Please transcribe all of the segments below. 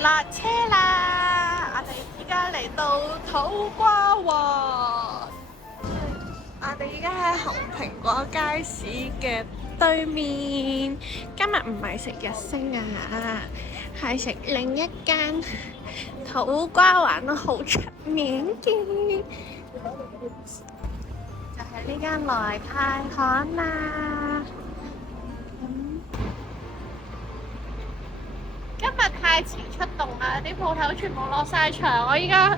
落車啦！我哋依家嚟到土瓜灣，我哋依家喺紅蘋果街市嘅對面。今日唔係食日星啊，係食另一間土瓜灣都好出名嘅，就係呢間來泰巷啦。今日太遲出動啦，啲鋪頭全部落晒場，我依家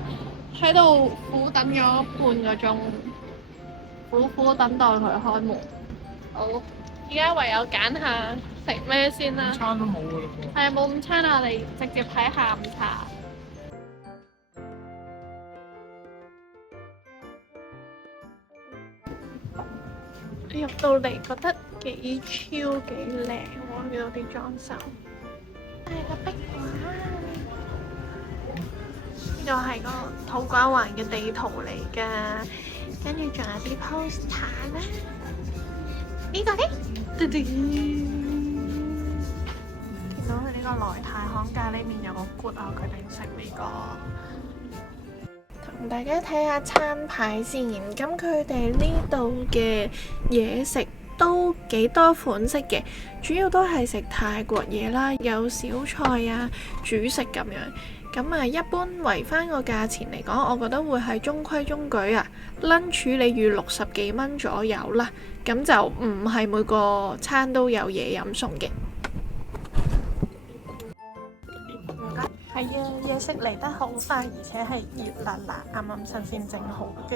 喺度苦等咗半個鐘，苦等待佢開門。好，依家唯有揀下食咩先啦。午餐都冇㗎啦喎。係啊，冇午餐啊，我哋直接睇下午茶。入到嚟覺得幾超幾靚喎，呢度啲裝修。係個壁畫，呢個係個土瓜灣嘅地圖嚟㗎，跟住仲有啲 poster 啦。呢個咧，嘟嘟，見到佢呢個來泰巷咖喱麵有個 good 啊，我決定食呢個。同大家睇下餐牌先，咁佢哋呢度嘅嘢食都幾多款式嘅，主要都係食泰國嘢啦，有小菜啊、主食咁樣。咁啊，一般圍翻個價錢嚟講，我覺得會係中規中矩啊。lunch 你預60幾蚊左右啦，咁就唔係每個餐都有嘢飲餸嘅。係啊，嘢食嚟得好快，而且係熱辣辣，啱啱新鮮整好嘅。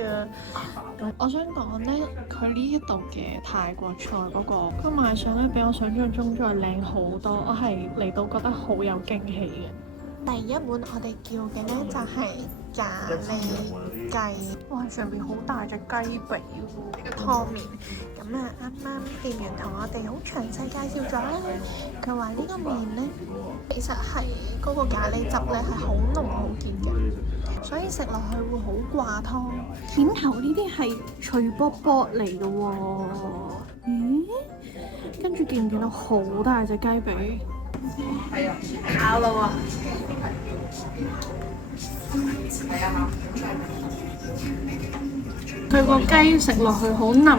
我想講呢，佢呢一度嘅泰國菜嗰個賣相咧，比我想象中再靚好多。我係嚟到覺得好有驚喜嘅。第一碗我哋叫嘅呢就係咖喱雞，哇！上邊好大隻雞髀喎，呢個湯麵。咁啊，啱啱店員同我哋好詳細介紹咗啦。佢話呢個麵呢，其實係嗰個咖喱汁呢係好濃好結嘅，所以食落去會好掛湯。點頭呢啲係脆卜卜嚟嘅喎，咦？跟住見唔見到好大隻雞髀？咬啦喎！佢個雞食落去好腍，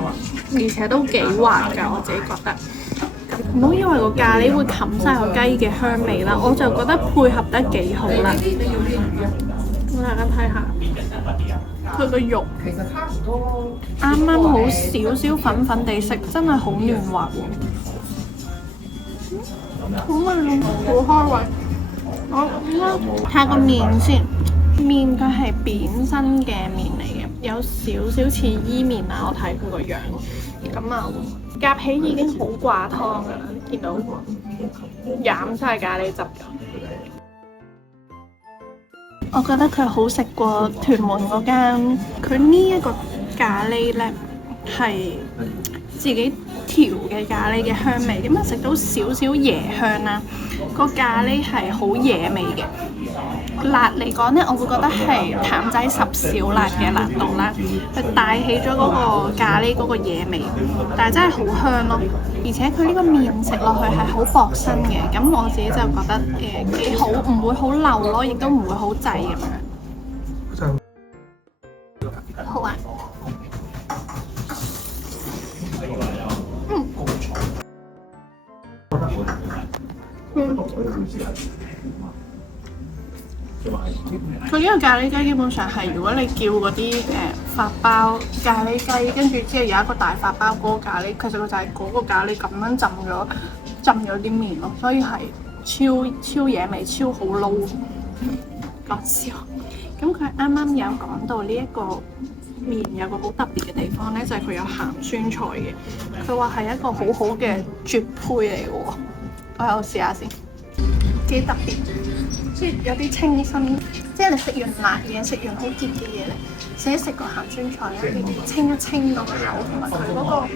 而且都幾滑㗎，我自己覺得。唔好以為個咖喱會冚晒個雞嘅香味啦，我就覺得配合得幾好啦。大家睇下佢個肉，啱啱好少少粉粉地色，真係好嫩滑喎。好味，好開胃。我睇下個麵先，麵佢係扁身嘅麵嚟嘅，有少少似伊麵啊。我睇佢個樣，咁啊夾起已經好掛湯㗎啦，見到飲晒咖喱汁㗎。我覺得佢好食過屯門嗰間，佢呢一個咖喱咧係自己調嘅咖喱嘅香味，點解食到少少椰香啦？個咖喱係好野味嘅。辣嚟講呢，我會覺得係譚仔十小辣嘅辣度啦，佢帶起咗嗰個咖喱嗰個野味，但係真係好香咯。而且佢呢個麵食落去係好薄身嘅，咁我自己就覺得幾好，唔會好漏咯，亦都唔會好滯咁樣。好啊！佢呢個咖喱雞基本上係，如果你叫嗰啲法包咖喱雞，跟住之後有一個大法包嗰個咖喱，其實佢就係嗰個咖喱咁樣浸咗啲麵咯，所以係超野味，超好撈。講笑。咁佢啱啱有講到呢一個麵有個好特別嘅地方咧，就係佢有鹹酸菜嘅。佢話係一個好好嘅絕配嚟嘅喎。我有試下先，幾特別，即係有啲清新，即係你食完辣嘢、食完好熱嘅嘢咧，食個鹹酸菜咧，清一清個口，同埋佢嗰個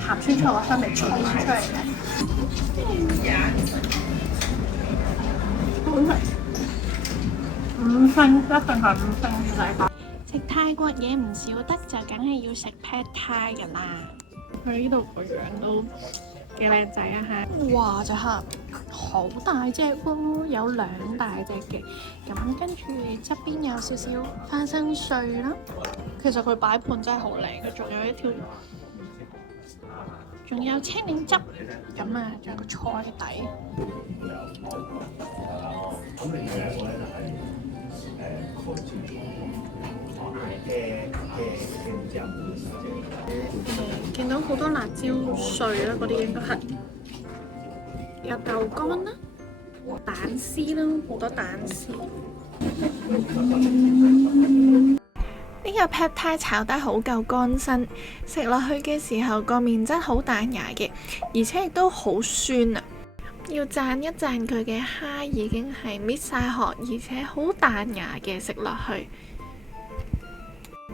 鹹酸菜個香味衝出嚟嘅。好食，5星，一定係5星嘅地方。食泰國嘢唔少得，就梗係要食 Pad Thai 㗎啦。佢呢度個樣都幾靚仔啊嚇！哇，隻蝦好大隻喎，有2大隻嘅。咁跟住側邊有少少花生碎啦。其實佢擺盤真係好靚嘅，仲有青檸汁，咁啊，仲有個菜底。見到好多辣椒碎啦，嗰啲應該係有豆乾啦、蛋絲啦，好多蛋絲。呢個 pad thai 炒得好夠乾身，食落去嘅時候個麵質好彈牙嘅，而且亦都好酸啊！要讚一讚佢嘅蝦已經係搣晒殼，而且好彈牙嘅，食落去。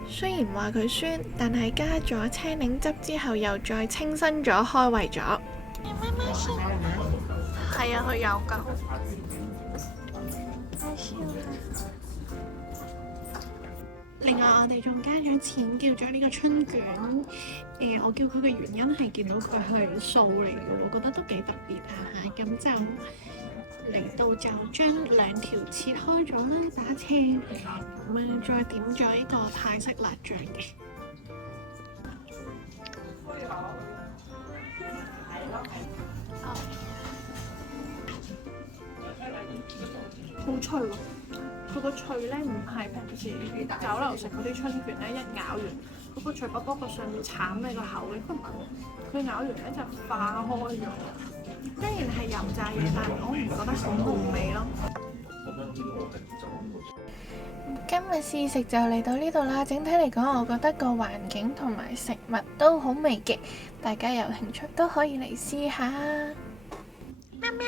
雖然話佢酸，但係加咗青檸汁之後又再清新咗，開胃咗。媽媽先，係啊，佢有㗎。另外我哋仲加咗錢，叫咗呢個春卷。我叫佢嘅原因係見到佢係素嚟嘅，我覺得都幾特別啊！咁就嚟到就將2條切開咗啦，打斜咁再點咗呢個泰式辣醬嘅。好脆喎！佢個脆咧唔係平時酒樓食嗰啲春卷咧，一咬完嗰個脆卜卜個上面慘你個口嘅，佢咬完咧就化開咗。雖然係油炸嘢，但係我唔覺得好濃味咯。今日試食就嚟到呢度啦。整體嚟講，我覺得個環境同埋食物都好味嘅，大家有興趣都可以嚟試下。喵喵。